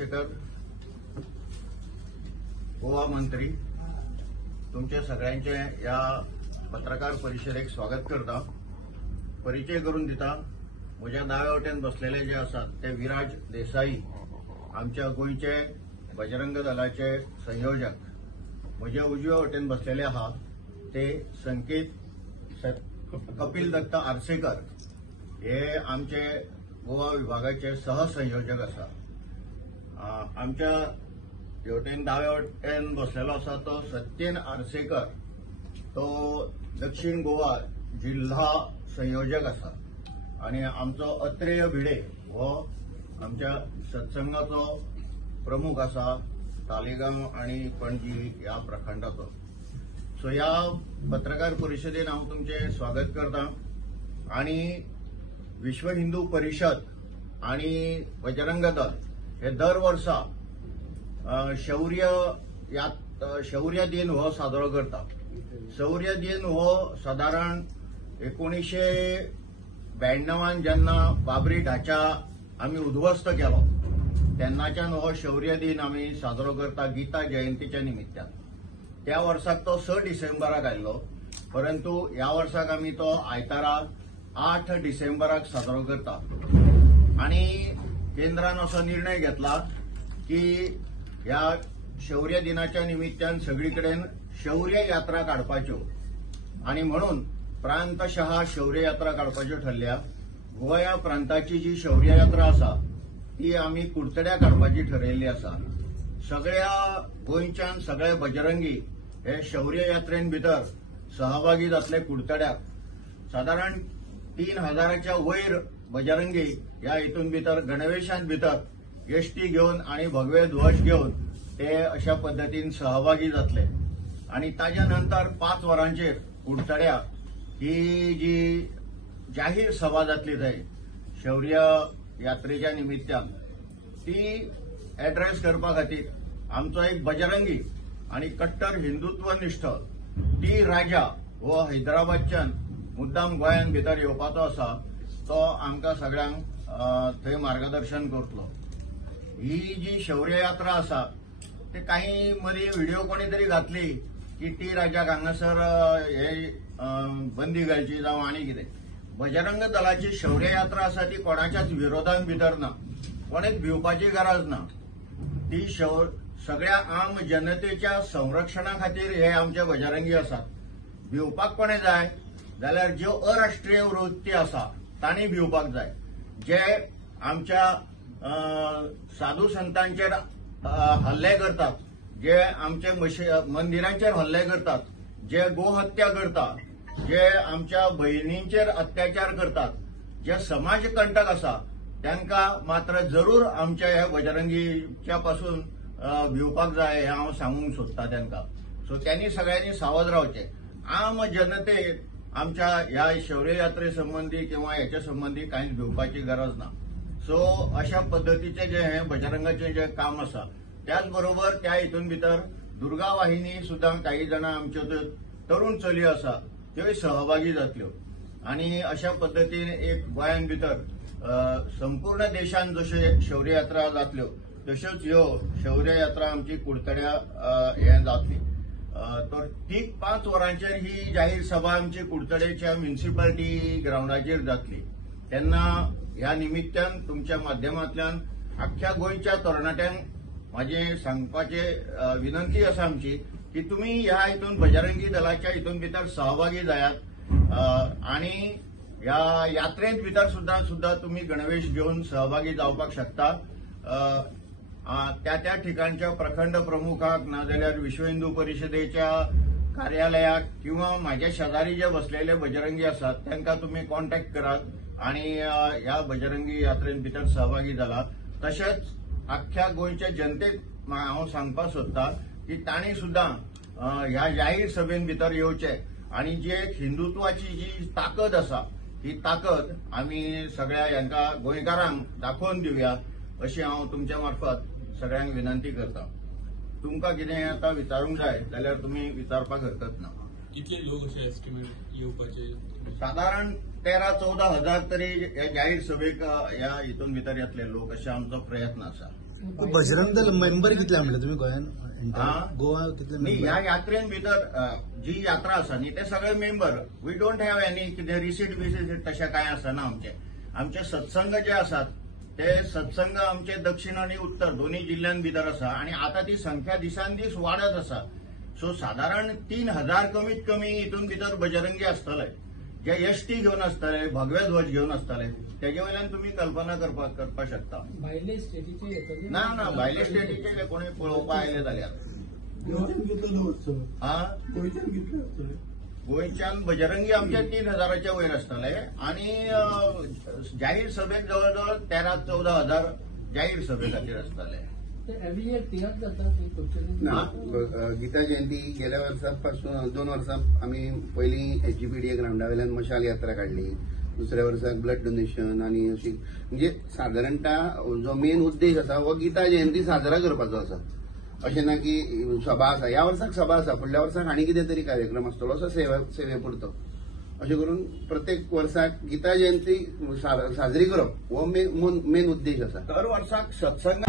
चंद्रशेखर गोवा मंत्री तुमच्या सगळ्यांचे या पत्रकार परिषदेक स्वागत करता। परिचय करून दिता। म्हज्या दाव्या वटेन बसलेले जे आसात ते विराज देसाई, आमच्या गोंयचे बजरंग दलाचे संयोजक। म्हज्या उजव्या वटेन बसलेले आहा ते संकेत कपिल दत्त आरसेकर, हे आमचे गोवा विभागाचे सहसंयोजक आसा। आमच्या हेवटेन दाव्या वटेन बसलेलो आसा तो सत्येन आरसेकर, तो दक्षिण गोवा जिल्हा संयोजक आसा। आणि आमचो अत्रेय भिडे हो आमच्या सत्संगाचो प्रमुख आसा, तालिगांव आणि पणजी या प्रखंडाचो। सो ह्या पत्रकार परिषदेन हांव तुमचे स्वागत करता। आणि विश्व हिंदू परिषद आणि बजरंग दल हे दर वर्सा शौर्य दिन हो साजरो करता। शौर्य दिन हो साधारण 1992 जेन्ना बाबरी ढाचा आम्ही उद्ध्वस्त केलो तेन्नाच्यान हो शौर्य दिन आम्ही साजरो करता गीता जयंतीच्या निमित्तान। त्या वर्साक तो 6 डिसेंबराक आयल्लो, परंतु ह्या वर्साक आम्ही तो आयतारा 8 डिसेंबराक साजरो करता। आणि केंद्रान असो निर्णय घेतला की ह्या शौर्य दिनाच्या निमित्तान सगळीकडेन शौर्य यात्रा काडपाच्यो, आणि म्हणून प्रांतशः शौर्य यात्रा काडपाच्यो ठरल्या। गोंया प्रांताची जी शौर्य यात्रा आसा ती आम्ही कुडचड्या काडपाची ठरयल्ली आसा। सगळ्या गोंयच्यान सगळे बजरंगी हे शौर्य यात्रेन भितर सहभागी जातले कुडचड्याक। साधारण 3000च्या वयर बजरंगी ह्या हितून भितर गणवेशांत भितर एसटी घेवन आणि भगवे ध्वज घेवन ते अशा पद्धतीन सहभागी जातले। आणि ताज्या नंतर 5 वरांचेर कुडचड्या ही जी जाहीर सभा जातली थंय शौर्य यात्रेच्या निमित्तान, ती एड्रेस करपा खातीर आमचो एक बजरंगी आणि कट्टर हिंदुत्वनिष्ठ टी राजा हो हैदराबादच्यान मुद्दाम गोंयान भितर येवपाचो आसा। तो आमकां सगळ्यांक थंय मार्गदर्शन करतलो। ही जी शौर्य यात्रा आसा ते काही मदीं व्हिडिओ कोणी तरी घातली की टी राजाक हांगासर हे बंदी घालची जावं आनी कितें। बजरंग दलाची शौर्य यात्रा आसा ती कोणाच्याच विरोधान भितर ना, कोणेच भिवपाची गरज ना। ती सगळ्या आम जनतेच्या संरक्षणा खातीर हे आमचे बजरंगी आसात। भिवपाक कोणे जाय जाल्यार ज्यो अराष्ट्रीय वृत्ती आसा तांणी भिवपाक जाय। जे आमच्या साधू संतांचेर हल्ले करतात, जे आमचे मंदिरांचेर हल्ले करतात, जे गोहत्या करतात, जे आमच्या भयणींचेर अत्याचार करतात, जे समाजकंटक आसा त्यांना मात्र जरूर आमच्या ह्या बजरंगीच्या पासून भिवपाक जाय हे हांव सांगूंक सोदतां त्यांना। सो त्यांनी सगळ्यांनी सावध रावचे। आम जनतेक आमच्या ह्या शौर्य यात्रे संबंधी किंवा याच्या संबंधी काहीच भिवपाची गरज ना। सो अशा पद्धतीचे जे हे बजरंगाचे जे काम आसा, त्याचबरोबर त्या हितून भितर दुर्गा वाहिनी सुद्धा काही जण आमच्यो तरुण चली आसा त्यो सहभागी जातल्यो। आणि अशा पद्धतीने एक गोंयान भितर संपूर्ण देशान जशे शौर्य यात्रा जातल्यो तश्योच ह्यो शौर्य यात्रा आमची कुडचड्या हे जातली। तर ठीक 5 वरांचेर ही जाहीर सभा आमची कुडचड्याच्या म्युनिसिपालिटी ग्राउंडाचेर जातली। तेन्ना ह्या निमित्तान तुमच्या माध्यमांतल्यान अख्ख्या गोंयच्या तरणाट्यांक माझे सांगपाचे विनंती आसा आमची की तुम्ही ह्या हितून बजरंगी दलाच्या हितून भितर सहभागी जायात। आणि ह्या यात्रेंत भितर सुद्धा तुम्ही गणवेश घेऊन सहभागी जावपाक शकता। त्या ठिकाणच्या प्रखंड प्रमुखाक नाजाल्यार विश्व हिंदू परिषदेच्या कार्यालयाक किंवा माझ्या शेजारी जे बसलेले बजरंगी आसात त्यांना तुम्ही कॉन्टॅक्ट करात आणि ह्या बजरंगी यात्रेंत भितर सहभागी जाला। तशेंच अख्ख्या गोंयच्या जनतेक हांव सांगपाक सोदतां की तांणी सुद्धा ह्या जाहीर सभेन भितर येवचे आणि जी एक हिंदुत्वाची जी ताकद आसा ही ताकद आम्ही सगळ्या ह्यांका गोंयकारांक दाखोवन दिवया अशी हांव तुमच्या मार्फत सगळ्यांक विनंती करता। तुमकां कितें आतां विचारूंक जाय जाल्यार तुमी विचारपाक हरकत ना। कितले लोक अशे एस्टिमेट येवपाचे? साधारण 13-14 हजार तरी या जाहीर सभेक ह्या हितून भितर येतले लोक अशें आमचो प्रयत्न आसा। बजरंग दल मेंबर कितले म्हणले तुम्ही गोंयान हा? गोवा कितले न्ही मेंबर ह्या यात्रेन भितर जी यात्रा आसा न्ही ते सगळे member we don't have any कितें रिसीट बिसीट तशें कांय आसना आमचे सत्संग जे आसात ते सत्संग आमचे दक्षिण आणि उत्तर दोन्ही जिल्ह्यां भितर आसा आणि आता ती संख्या दिसान दीस वाढत आसा सो साधारण 3000 कमीत कमी हितून भितर बजरंगी आसतले जे एसटी घेवन आसतले भगवे ध्वज घेवन आसतले तेजे वयल्यान तुमी कल्पना करपाक शकता भायले स्टेटीचे येतले ना भायले स्टेटीचे कोणी पळोवपा आयले जाल्यार हा गोंयच्यान बजरंगी आमचे 3000च्या वयर आसतले आणि जाहीर सभेक जवळजवळ 13-14 हजार जाहीर सभे खातीर आसतले एव्हरी इयर तियात्र जाता ते cultural? ना गीता जयंती गेल्या वर्सापासून 2 वर्सां आम्ही पहिली एचजीपीडीए ग्राउंडा वयल्यान मशाल यात्रा काढली दुसऱ्या वर्साक ब्लड डोनेशन आणि अशी म्हणजे साधारणतः जो मेन उद्देश आसा हो गीता जयंती साजरा करपाचो आसा अशें ना की सभा आसा ह्या वर्साक सभा आसा फुडल्या वर्साक आनी कितें तरी कार्यक्रम आसतलो असो सेवे पुरतो अशें करून प्रत्येक वर्साक गीता जयंती साजरी करप हो मेन उद्देश आसा दर वर्साक सत्संग